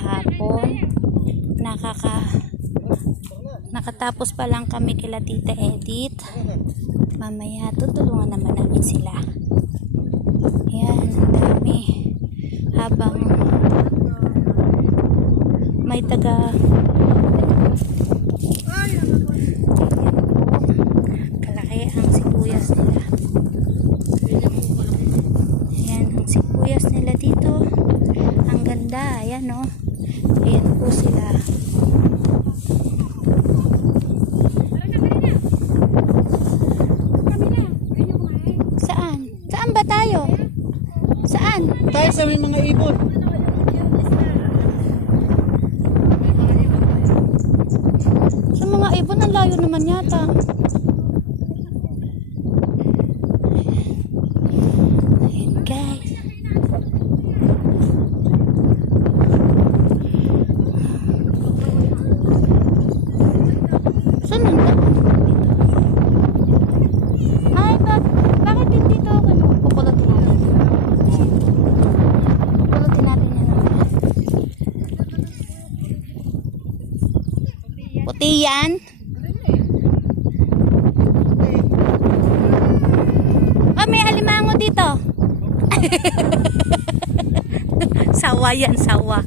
kahapon. Nakaka nakatapos pa lang kami kila tita Edith. Mamaya tutulungan naman namin sila. Yan dami. Habang may taga sibuyas nila dito. Ang ganda. Ayan o. Ayan po sila. Saan? Saan ba tayo? Saan? Tayo sa may mga ibon. Sa mga ibon, ang layo naman yata. Puti yan. Oh, may alimango dito. sawa yan, sawa.